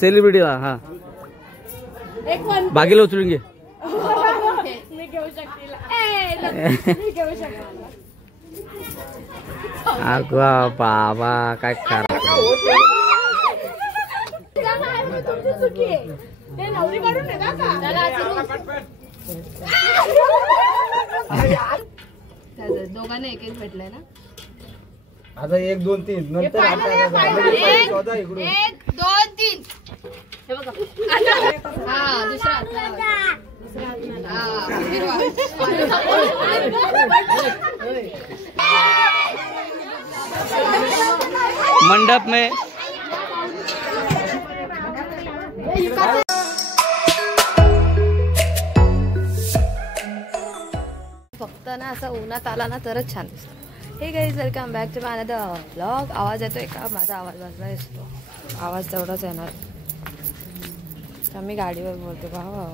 Celebrity हा बागेला उचलून घे. अगं बाबा काय करा. दोघांना एक एक भेटलाय ना. आता 1 2 3 नंतर 1 2 3 हे बघा. हा दुसरा मंडप में फक्त ना असं उन्हात आला ना तरच छान दिसतं. Hey guys welcome back to my another vlog. आवाज येतोय का? माझा आवाज वाजला दिसतो. आवाज तेवढाच येणार. तर मी गाडीवर बोलते. भावा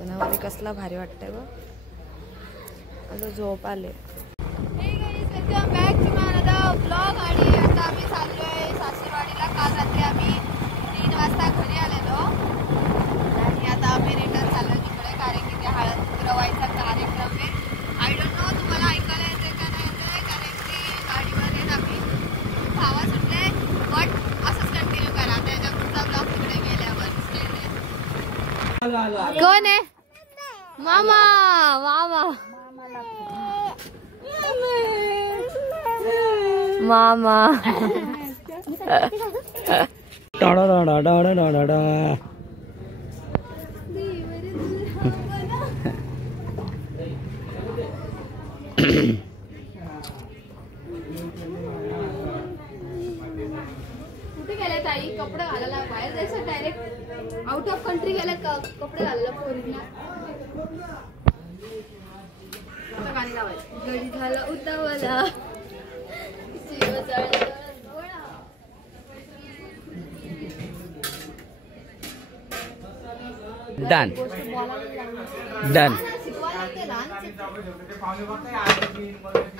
उन्हामध्ये कसला भारी वाटतंय बघ. आता झोप आले. Hey guys welcome back to my another vlog. आणि आता आम्ही चाललोय सासरवाडीला. काल रात्री आम्ही 3 वाजता घरी आलेलो आणि आता आम्ही रिटर्न चाललो तिकडे, कारण की ते हळद उतरवायचा कार्यक्रम आहे. आय डोंट नो तुम्हाला ऐकायला येते का नाही येते, कारण की गाडीवर येत आम्ही आवाज सुटले. बट असंच कंटिन्यू करा. त्याच्या पुढचा ब्लॉग तिकडे गेल्यावर. कोण आहे? मामा. मामा मामा कुठे गेल्या ताई? कपडे घालायला बाहेर जायचं डायरेक्ट. आउट ऑफ कंट्री गेल्या कपडे घालायला पोरींना. गाणी लावायचं. गडी झाला उतावला जीव जळला. Done done.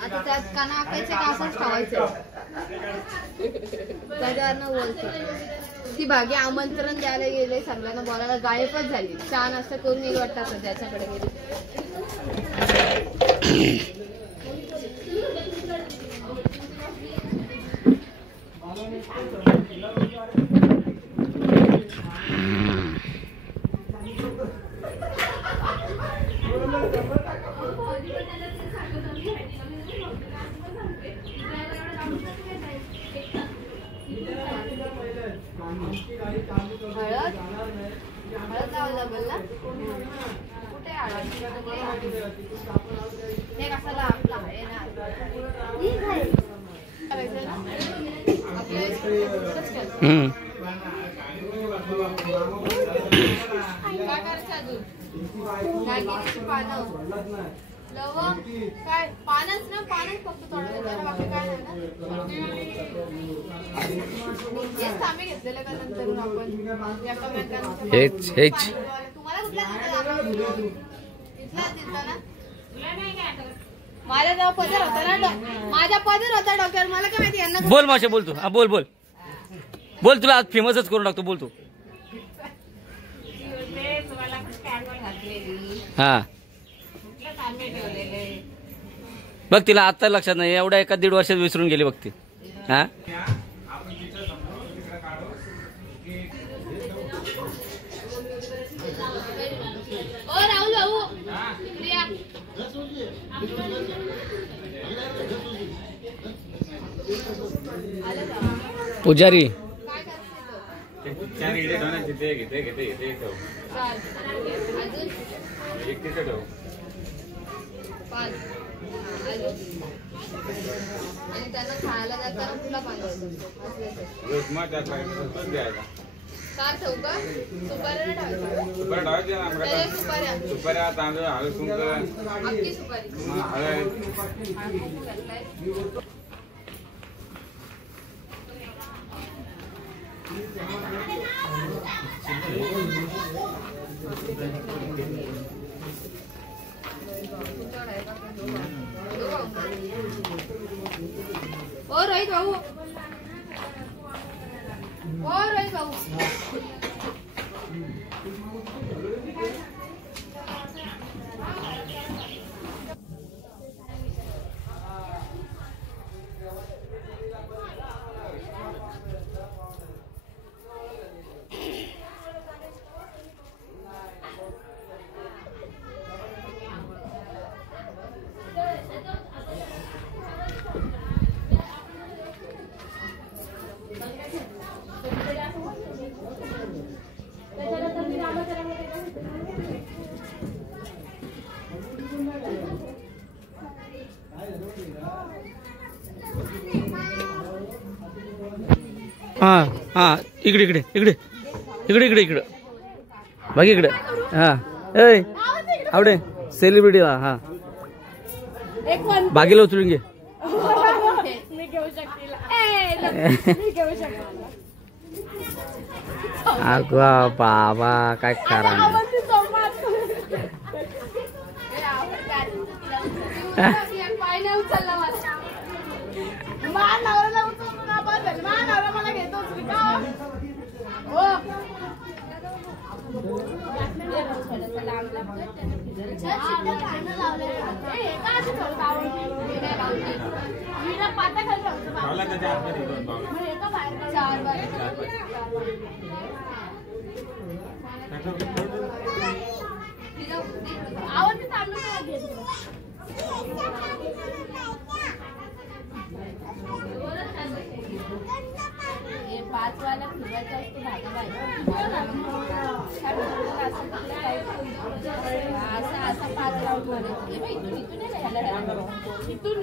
आता त्यात काना आकायचे का असंच ठेवायचं. त्याच्यावरनं बोलते ती भागी आमंत्रण द्यायला गेले, सगळ्यांना बोलायला गायबच झाली. छान असं करून येईल वाटतं त्याच्याकडे गेली. हळद लावायला बोलला. कुठे हळद? हे कशाला आपला आहे ना. काय करायचं अजून? नागिनीची पानं, लवंग, काय पानच ना. पानच फक्त तोडायचं, बाकी काय नाही ना. आम्ही घेतलेलं का नंतर आपण तुम्हाला कुठला दिसला ना. माझ्या जेव्हा पदर होता ना, माझ्या पदर होता डॉक्टर. मला काय माहिती यांना. बोल मावशी बोल तू. हा बोल बोल बोल. तुला आज फेमसच करून टाकतो. बोल तू. हा बघ तिला आता लक्षात नाही. एवढ्या 1-1.5 वर्षात विसरून गेली बघ ती. हा पुजारी आणि त्यांना खायला जाताना कुठला बांधायचं. काय ठेवू का? सुपाऱ्या ठेवायच्या. सुपाऱ्या तांदूळ हळद अख्खी सुपारी. ओ रोहित भाऊ, ओ रोहित भाऊ, हा हा इकडे इकडे इकडे इकडे इकडे इकडे बघ इकडे हा ए आवडे सेलिब्रिटी हा बागेला उचलून घे. अगं बाबा काय करा पाच वाला फिरवायचा असतो असं असं 5 राऊंड मध्ये इथून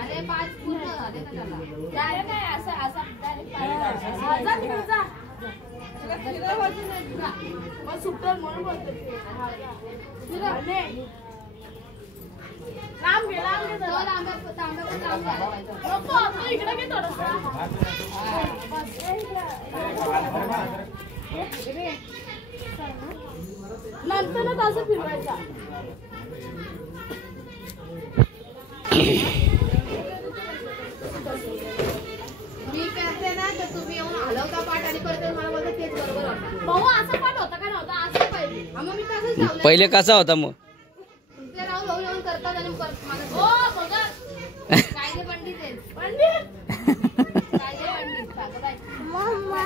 अरे 5 पूर्ण झाले का त्याला डायरेक्ट नाही असं असं डायरेक्ट सुट्टर म्हणून बोलतो लांब घे इकडे घे नंतर असं फिरवायचा. मी करते ना तर तुम्ही येऊन हलवता पाठ आणि करते मला बोलता तेच बरोबर होता. भाऊ असा पाठ होता का नव्हता असं पहिले मग मी तसंच लावलं. पहिले कसा होता मग ते राहून भाऊ येऊन करतात आणि हो बघा कायदे पंडित आहेत पंडित कायदे पंडित सांगताय मम्मा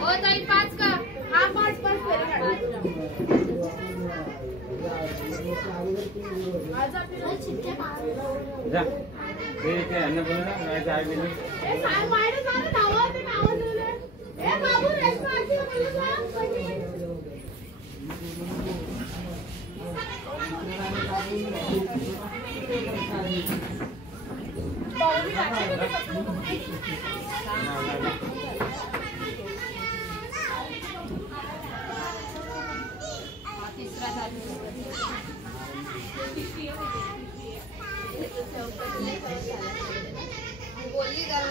हो ताई 5 का हा 5 जा ते काय अन्न बनवणार नाही जाय गेली ए साहेब मायने सारे नाव दिले ए बाबू रेस्टॉरंटची बोलली जरा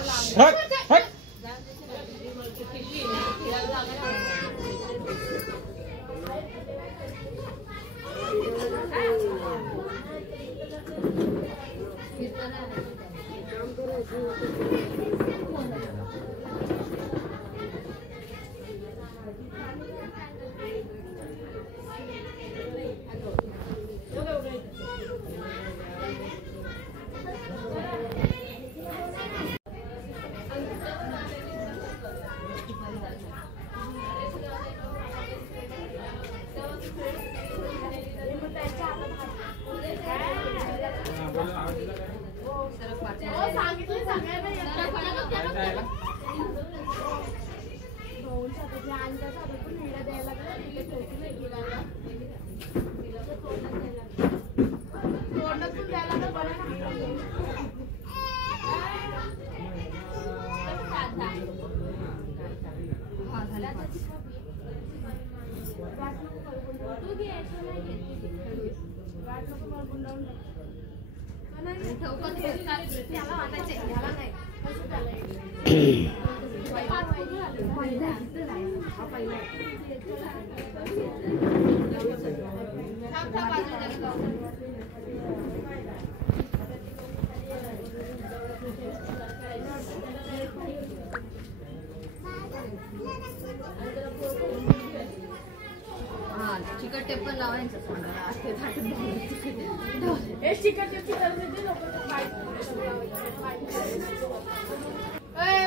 चिकट टेप पण लावायचं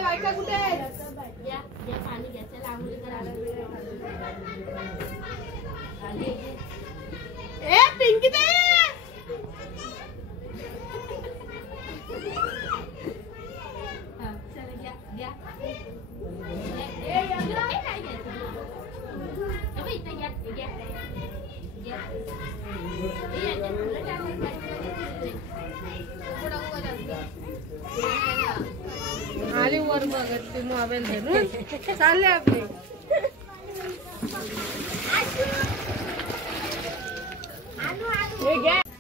बायका कुठे पाणी घ्यायचं लांबली पिंकी आली वर बघत ते मोबाईल धरून चालले आपले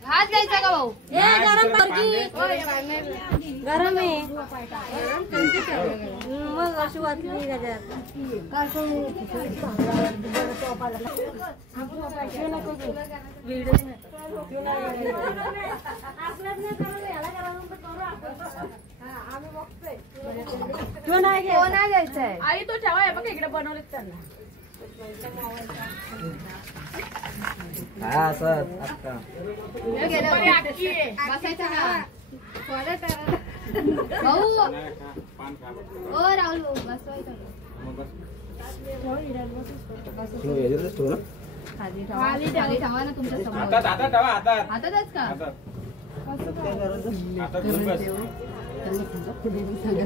हात घ्यायचा का भाऊ गरम आहे मग अशी वाटली घ्यायचंय आई तो ठेवा आहे बघ इकडे बनवले त्यांना राहुल ठेवा ना तुमच्या समोर हातातच का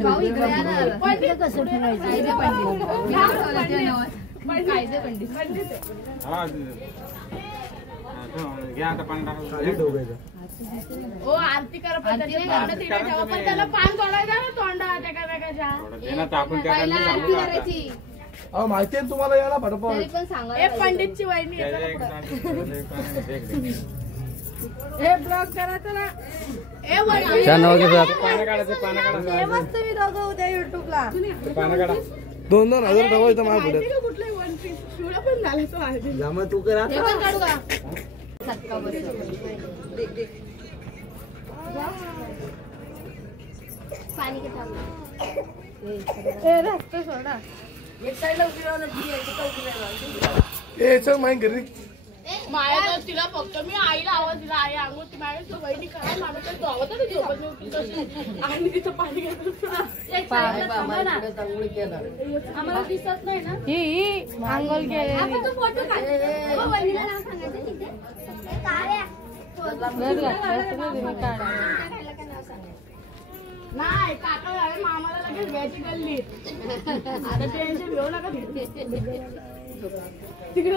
भाऊ इकडे या ना कसं कायदे पंडित आरती करा पण त्याला पान तोडायचा ना तोंडा आरती करायची माहिती आहे तुम्हाला याला फटफट पण सांगा पंडितची वहिनी हे ब्लॉग करायचं ना मस्त मी दोघं उद्या युट्यूबला 2,000 ठेवा इथं माझ्या पुढे पण झाला तो तू करा हे पण काढू का पाणी रस्ता सोडा एक साईडला उभी राहून चल माहिती घरी माया तिला फक्त मी आईला आवाज दिला आई अंगोळ ती माझ्या तो वहिनी काय मामी तर झोपत होती झोपत नव्हती आणि तिथं पाणी घेतलं आम्हाला दिसत नाही ना ही अंघोळ केली आपण तो फोटो काढ वहिनीला नाव सांगायचं तिथे नाही काका मामाला लगेच घ्यायची गल्ली आता टेन्शन घेऊ नका तिकडे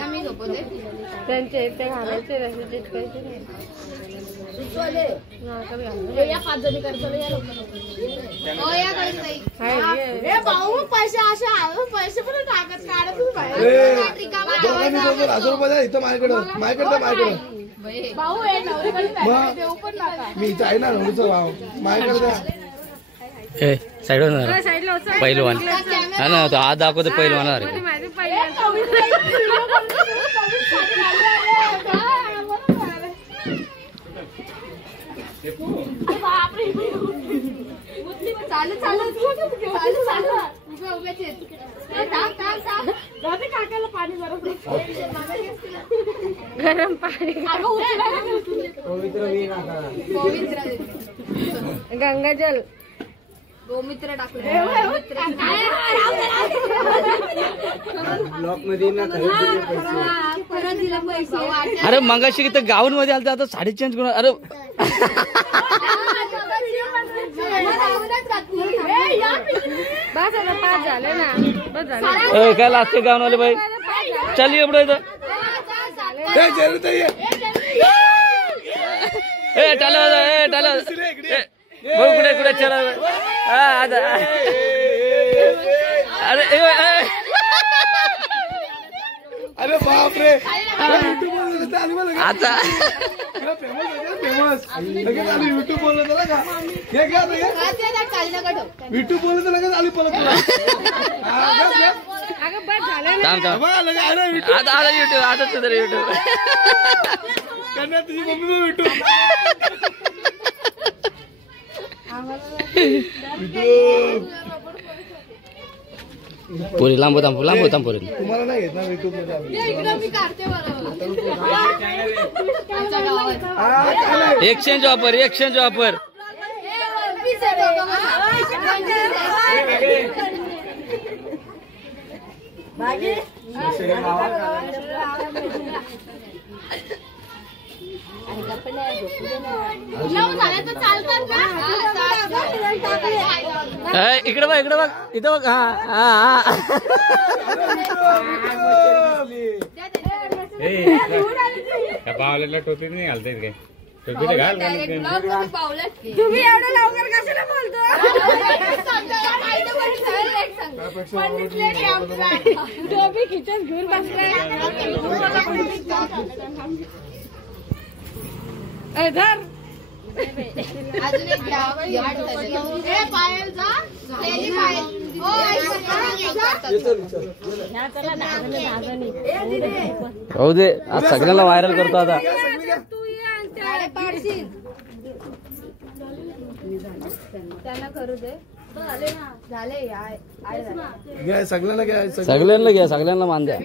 आम्ही झोपवले त्यांचे ते घालायचे रस्ते या 5 जणी करतो भाऊ पैसे असे पैसे पण टाकत काढत इथं माझ्याकडे भाऊ देऊ पण नका मी इथं आहे ना माझ्याकडे साईड पहिलवान हा ना तो हात दाखवतो पहिलवान काकाला पाणी गरम पाणी गंगाजल गोमित्र टाकलं ब्लॉक मध्ये अरे मगाशी इथं गाऊन मध्ये आलं आता साडी चेंज करून अरे बस आता 5 झाले ना बस झाले काय लागते गाऊन वाले बाई चल एवढं इथं टाला भाऊ कुठे कुठे चला अरे बापरे युट्यूब आली मला आता फेमस लगेच आली युट्यूब बोललं तर का हे घ्या युट्यूब बोललं तर लगेच आली परत थांब थांब आता आला युट्यूब आता तुझं युट्यूब कन्या तुझी मम्मी युट्यूब पोरी लांब थांब पोरी तुम्हाला नाही घेत ना युट्यूब मध्ये एक्सचेंज ऑफर इकडे बघ इथं बघ हा पावलेला टोपी नाही घालता येत काय टोपी तर घाल तुम्ही एवढं लवकर कशाला बोलतो टोपी खिचत घेऊन बसलाय धर अजून एक घ्या पायल जा हो दे आज सगळ्यांना व्हायरल करतो आता त्यांना करू दे झाले सगळ्यांना घ्या सगळ्यांना मान द्या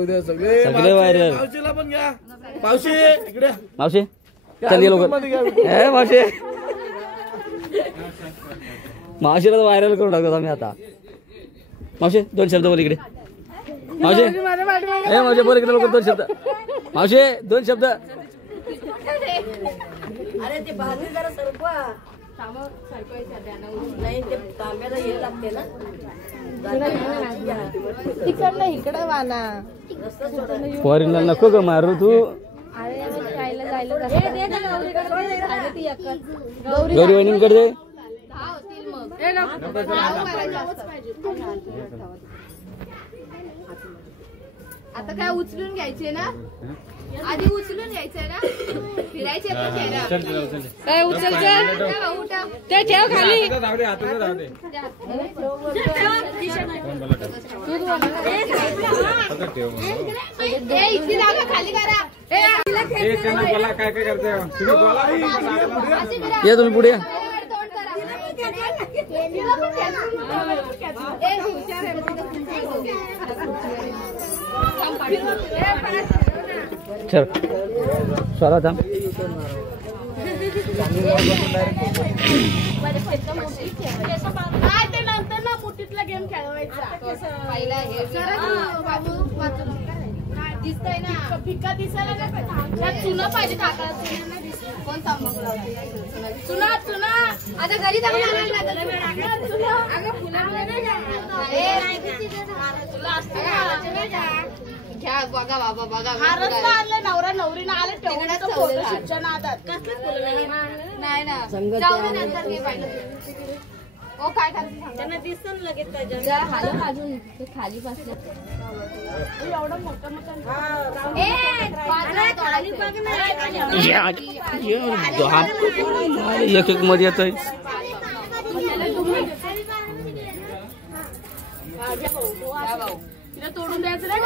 उद्या सगळे व्हायरल मावशीला पण घ्या मावशी इकडे मावशी चल ये लोक मावशी मावशीला व्हायरल करून टाकतो आम्ही आता मावशी 2 शब्द बोल इकडे मावशी मावशी बोल इकडे लोक 2 शब्द मावशी 2 शब्द अरे ते भाजी जरा सरपा नाही ते तांब्याला हे लागते ना तिकडनं इकडं वाना पोरीला नको ग मारू तू गौरी वहिनींकडे दे आता काय उचलून घ्यायचे ना आधी उचलून घ्यायचंय ना फिरायचे काय उचलचं ते ठेव खाली इतकी जागा खाली करा काय करते ये तुम्ही पुढे या. चल चला थांब ते नंतर ना मुठीतला गेम खेळवायचा पहिला हे बाबू दिसतंय ना फिक्का दिसायला काय चुना पाहिजे कोण तांबूक लावते चुना चुना आता घरी जाऊन घ्या बघा बाबा बघा आणलं नवरा नवरीनं आलं तेवढ्याच शिक्षणात नाही ना जाऊन नंतर घे पाहिलं ओ काय करायचं त्यांना दिसून लगेच जरा हालत अजून खाली बसले एवढं मोठं मोठं एक एक मध्ये येतोय तोडून द्यायचं नाही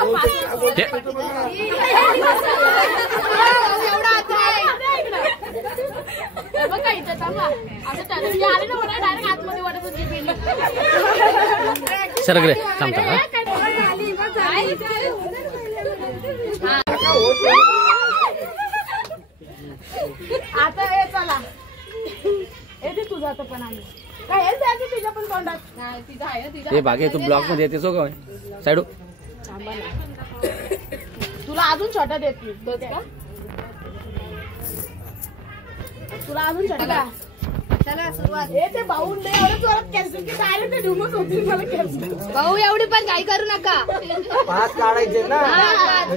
बघा इथं थांबा असं आले ना मला डायरेक्ट आतमध्ये वाटत होती सरगरे थांबता आता हे चला येते तुझं आता पण आम्ही काय हेच आहे तिच्या पण तोंडात नाही तिचं आहे तिच्या हे बाकी तू ब्लॉक मध्ये येतेस हो का साईड तुला अजून छोटा देते का तुला अजून छोटा चला सुरुवात ते भाऊ एवढं जोरात कॅन्सल की डायरेक्ट ढुमच होती मला कॅन्सल भाऊ एवढी पण काही करू नका 5 काढायचे ना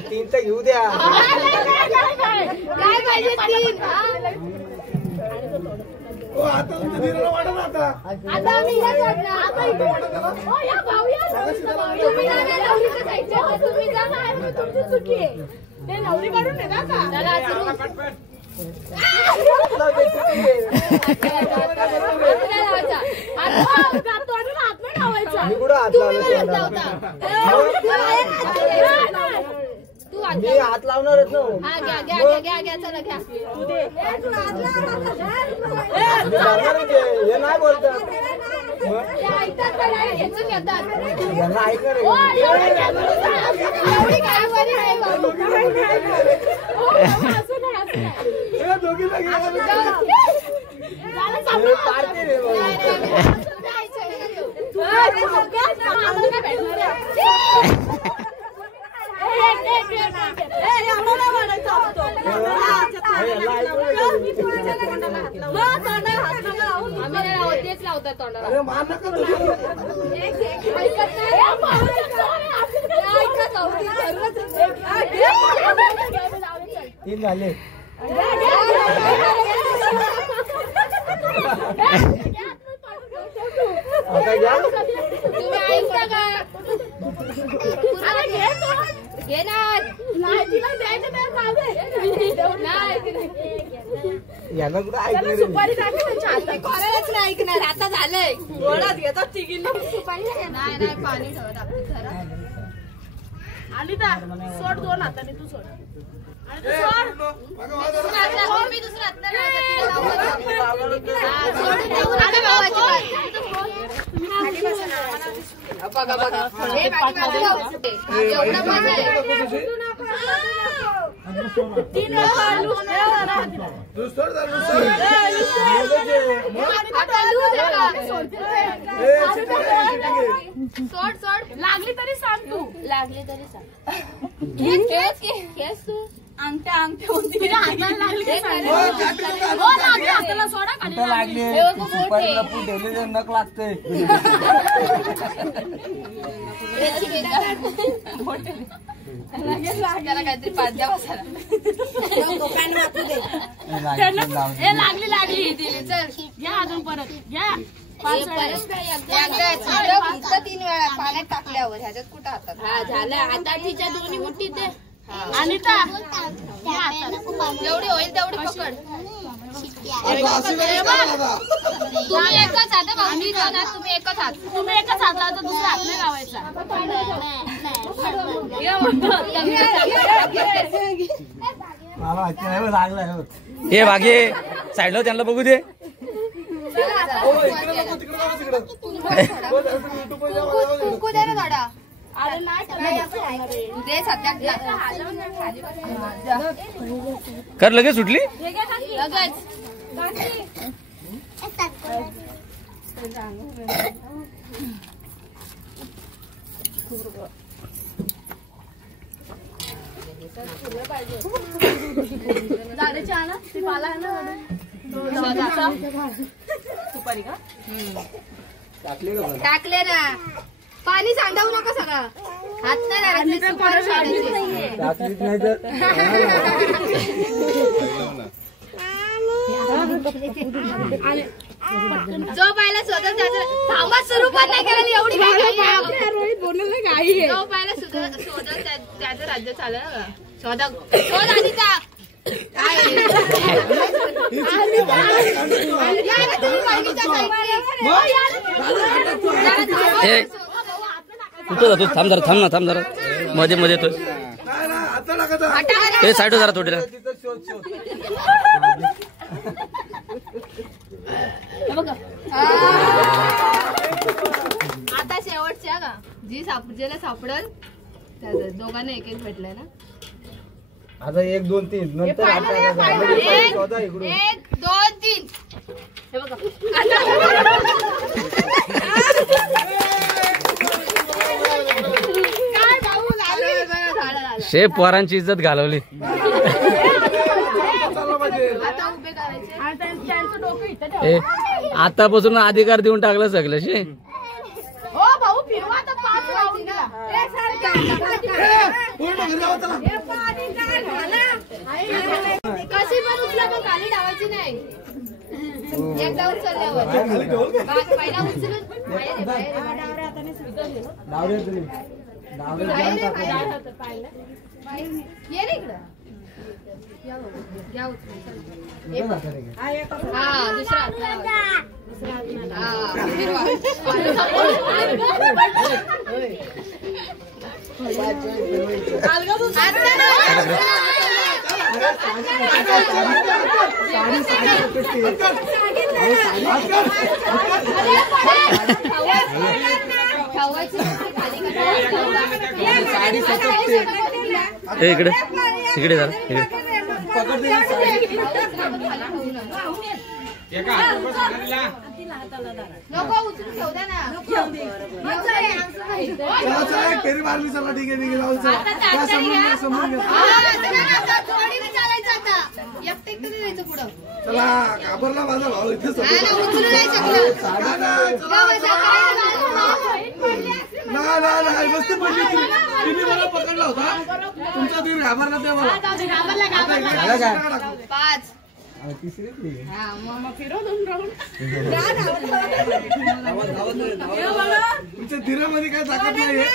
3 तर घेऊ द्या काय पाहिजे 3 आता तुमच्या धीराला वाटत आता आम्ही या आता इथं वाटत या भाऊ या तुम्ही जा ना, नवरीच्या साईडच्या. तुम्ही जा ना, तुमची चुकी आहे. ते नवरी काढून दे ना का? चला, सुरू. मी हात लावणारच ना. हा घ्या घ्या घ्या घ्या चला घ्या. हे नाही बोलतात. ऐकतात का नाही? खेचून घेतात. यांना ऐकणार ओ, एवढी काय बरी नाही बाबू. ओ, हसू नाही, हसू नाही. दोघीला झालं, संपलं. पार्टी रे नाही, नाही, नाही. तू काय भेटणार आहे? तेच लावतात तोंडाला. अरे मान नका तीन झाले. आता घ्या. तुम्ही ऐकता का? घेणार नाही तिला द्यायचं नाही. यांना कुठं ऐकणार सुपारी कोणालाच नाही ऐकणार. आता झालंय गोळात घेतात तिघींना सुपारी नाही. नाही पाणी ठेवत आपण घरात. आणि सोड दोन हाताने तू सोड. आणि तू सोड. दुसरा हात लाव. मी दुसरा हात नाही लावत. तिला लावत. हा, सोडून देऊ नका भावाची बात. बघा बघा हे पाठीमागे लाव. एवढा पण आहे. तीन वेळा सोड सोड. लागली तरी सांग तू. लागली तरी सांग. केस तू अंगठ्या होती. हाताला लागली हाताला सोडा खाली लागले. सुपारी लपून ठेवले नक लागते. त्याला काहीतरी पाच द्या बसायला. लागली लागली चल घ्या अजून परत घ्या. एकदा 3 वेळा पाण्यात टाकल्यावर ह्याच्यात कुठं हातात. हा झालं. आता तिच्या दोन्ही मुठीत दे. आणि जेवढी होईल तेवढी पकड. तुम्ही एकच हात भाऊनी जाणार. तुम्ही एकच हात. तुम्ही एकच हात लावता. दुसरा हात नाही लावायचा. लागलाय. हे भागे साईडला त्यांना बघू दे. कुंकू दे ना थोडा. दे सध्या कर लगेच सुटली. लगेच झाडाची आणा. ती पाला आहे ना सुपारी का टाकले ना. पाणी सांडवू नका सगळं. हात नाही लागत. जो पाहिला स्वतः थांबा सुरू पण नाही करायला. एवढी घाई. जो पाहिला शोधत त्याचं राज्य चाललं. शोध आधीचा कुठं जातो. थांब जरा. थांब ना. थांब जरा. मध्ये मध्ये येतोय. हे साईड जरा थोडी. आता शेवटच्या का जी ज्याला सापडल दोघांना एक एक भेटलंय ना. आता 1 2 3 नंतर 1 2 3 हे बघा. काय भाऊ झालं. शेफ पोरांची इज्जत घालवली. आता उभे करायचे. त्यांचं डोकं इथं ठेवा. आतापासून अधिकार देऊन टाकलं सगळं. शे हो भाऊ फिरवा आता 5 राऊंड द्या. कशी पण उचला पण खाली डावायची नाही. एकदा उचलल्यावर पहिला उचलून लावले तुम्ही. ये रे इकडं. हा दुसरा इकडे इकडे जरा इकडे नको उचलून ठेव द्या ना. फेरी मारली. चला ठीक आहे जाऊ. चला घाबरला माझा भाऊ इथे नाही मस्त पडली. तिने मला पकडला होता. तुमचा तीर घाबरला ते मला. 5 तुमच्या धीरामध्ये काय ताकद नाहीये.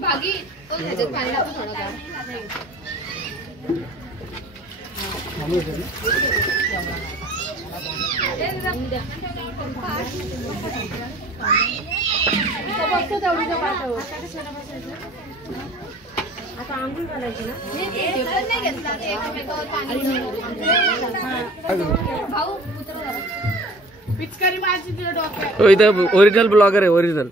भागी ह्याच्यात पाणी टाकू थोडं. आता आंघोळ घालायची ना. नाही घेतला एकमेकावर पाणी भाऊ पिचकारी माझी डोक्यात. इथं ओरिजिनल ब्लॉगर आहे ओरिजिनल.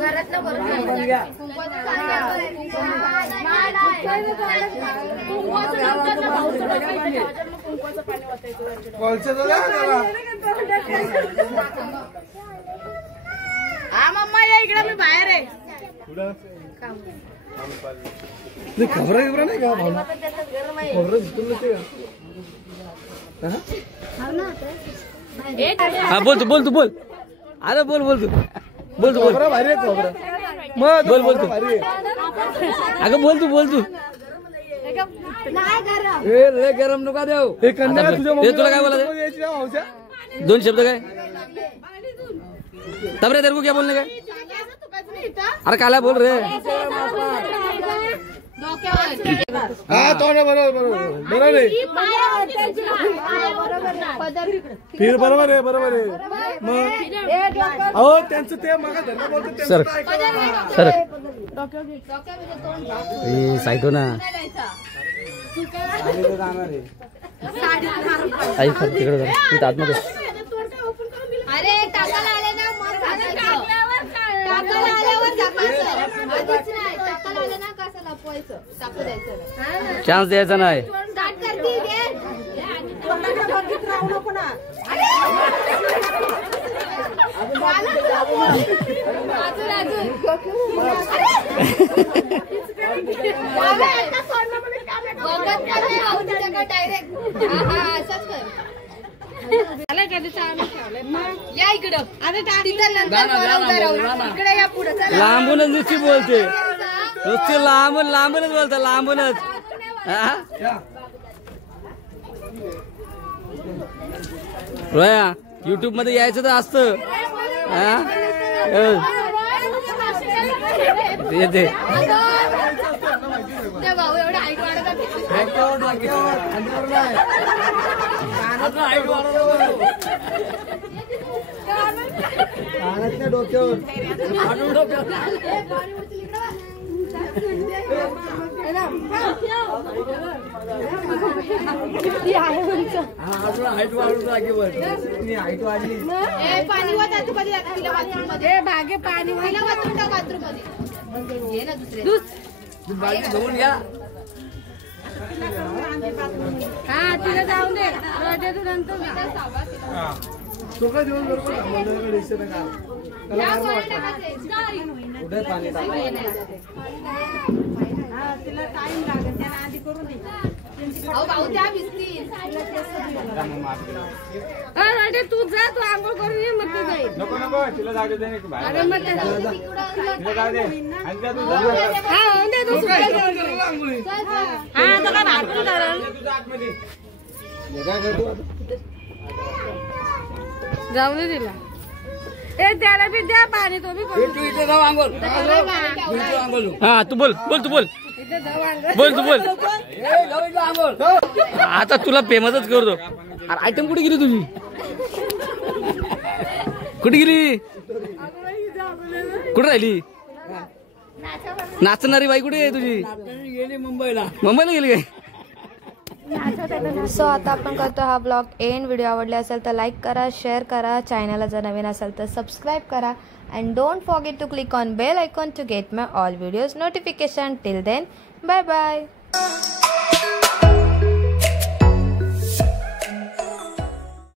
घरातलं करून हा मम्मा या इकडे मी बाहेर आहे. खबर नाही का हा बोल तू बोल तू बोल. अरे बोल बोल तू बोल तू बोल. भारी आहे खबर. मग बोल बोल तू. अगं बोल तू बोल तू. लय गरम नका देऊ. हे कन्या तुला काय बोला 2 शब्द काय तब रे तेरे को क्या बोलने का. अरे काला बोल रे. हा तो बरोबर बरोबर आहे. फिर बरोबर आहे बरोबर आहे. मग अहो त्यांचं ते मग बोलतो सर सर साईतो ना आई तिकडे जा आतमध्ये. अरे टाकायला आले ना मग टाकायला आल्यावर टाकायला आले ना कसं लपवायचं टाकू द्यायचं. चान्स द्यायचा नाही. स्टार्ट करते या इकडं. इकडे या पुढे लांबूनच नुसती बोलते. नुसती लांबून लांबूनच बोलते लांबूनच. रोया युट्यूब मध्ये यायचं तर असतं. येते भाऊ एवढं हाईट वाढत डोक्यावर पाणी वाचा तू कधी तिला बाथरूम मध्ये बागे पाणी तिला बाथरूम मध्ये ये ना दुसरे धुवून घ्या. हा तिला जाऊन दे नंतर तो काय दिवस बरोबर तिला टाइम लागेल त्याला आधी करून दे. भाऊ त्या भिजतील. तू जा तू आंघोळ करून ये मग तू जाईल. नको नको तिला जाऊ दे बाहेर. अरे मग तिला जाऊ दे आणि त्या तू जा. हा होऊन दे तू आंघोळी. हा तो काय भाकरी करेल. तुझा आतमध्ये जाऊ दे तिला. ए त्याला बी द्या पाणी, तो बी करू. हा तू बोल बोल तू बोल इथे जाऊ अंगण. बोल तू बोल. आता तुला फेमसच करतो. अरे आयटम कुठे गेली तुझी? कुठे गेली? कुठे राहिली? नाचणारी बाई कुठे आहे तुझी? मुंबईला गेली काय? सो आता आपण करतो हा ब्लॉग एंड. व्हिडिओ आवडले असेल तर लाईक करा, शेअर करा, चॅनलला जर नवीन असेल तर सबस्क्राईब करा and don't forget to click on bell icon to get my all videos notification. Till then bye bye.